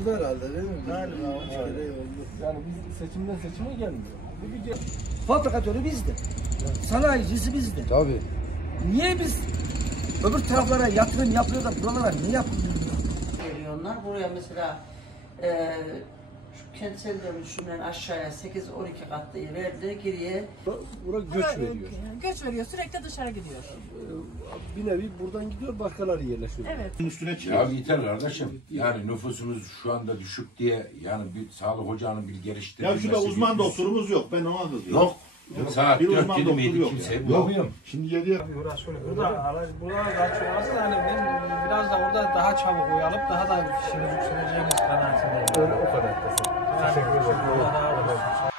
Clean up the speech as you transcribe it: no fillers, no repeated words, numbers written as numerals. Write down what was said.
oldu herhalde değil mi? Galiba oldu. Yani biz seçimden seçime gelmiyor. Fabrikatörü bizde. Sanayicisi bizde. Tabii. Niye biz öbür taraflara yatırım yapıyor da buralara niye yapmıyor? Veriyorlar. Buraya mesela şu kentsel dönüşümden aşağıya 8-12 katlı verdi. Geriye Buraya göç veriyor. Göç veriyor. Sürekli dışarı gidiyor. Bir nevi buradan gidiyor, başkaları yerleşiyor. Evet. Üstüne çıkıyor. Ya yeter kardeşim. Yani nüfusumuz şu anda düşük diye yani bir sağlık ocağının bir geliştirilmesi. Ya şurada uzman doktorumuz yok. Ben ona kızıyorum. Yok. Saat Bir 4 uzman dedi doktor miydi yok kimse yani. bulamıyorum. Şimdi 7'ye Burada daha çok olsa hani ben biraz da orada daha çabuk uyanıp daha da işimiz yükseleceğimiz kanaatindeyim. Öyle o kadar. Teşekkür ederim.